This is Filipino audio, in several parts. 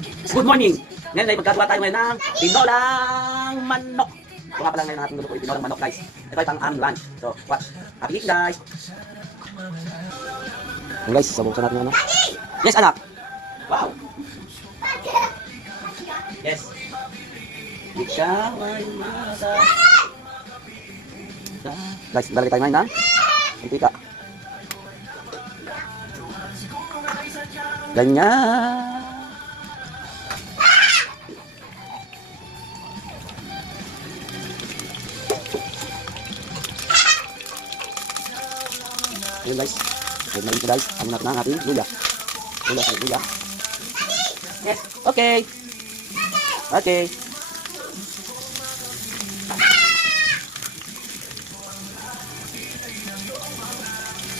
Good morning! Ngayon ay magkagawa tayo ngayon ng tinolang manok. Ito nga pala ngayon ang ating luto, tinolang manok guys. Ito ay pang aming lunch. So, watch. Happy eating guys! Yan guys, sabuksan natin yung ano. Yes anak! Wow! Yes! Ikaw ay nasa... Guys, lalagay tayo ngayon ng mantika. Ganyan! Ayan guys, ayan na ito guys, ano natin ang ating luya. Luya. Yes, okay. Okay.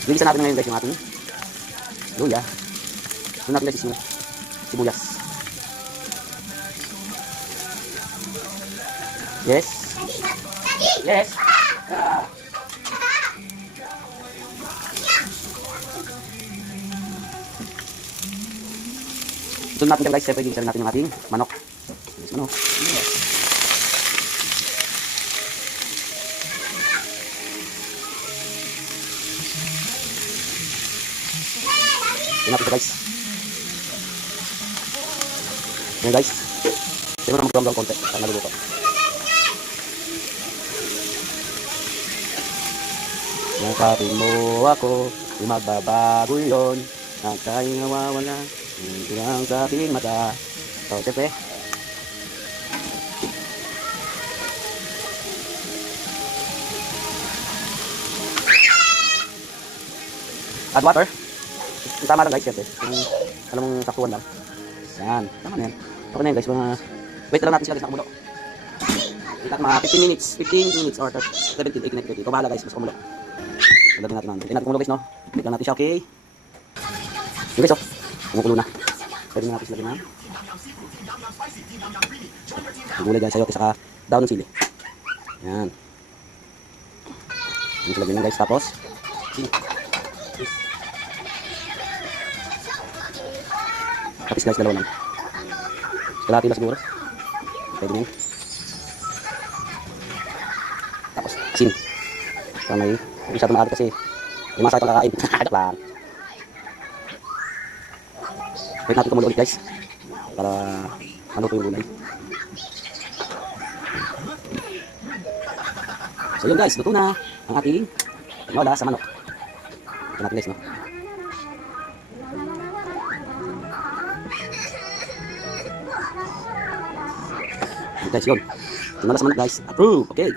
Bilisan natin ngayon guys yung ating luya. Doon natin guys yung sibuyas. Yes. Yes. Ito natin guys, siyempre ginisan natin yung ating manok. Yes, manok. Yes. Ito natin guys. Ayan guys. Ito na magpapagawang konti. Saan naluluto. Nakapin mo ako, di magbabago yun. At tayo nawawala. Hindi lang sa aking mata. So, siyempre. Add water. Tama lang guys, siyempre. Kung alam mong saktuan lang. Yan. Tama na yan. Okay na yan guys. Wait lang natin sila guys na kumulo. Wait lang mga 15 minutes. 15 minutes or 17, 18, 19, 20. Ito bahala guys. Basta kumulo. Lagyan natin natin. Tingnan natin kumulo guys no. Wait lang natin siya. Okay. Yung guys oh. Kumukulo na. Pwede na natin sila ginahan. Gulay guys, sayote saka daon ng sili. Yan. Yan sila ginahan guys. Tapos tapos guys, dalawa lang. Kalahati na siguro. Pwede na yun. Tapos asin. Para may masyadong maaari kasi yung masakit ang kakain. Joke lang. Wait natin kumulo ulit guys. Para maluto yung gulay. So yun guys, luto na ang ating tinola sa manok. Ito natin guys no. Guys yun. Tinola sa manok guys. Approve. Okay.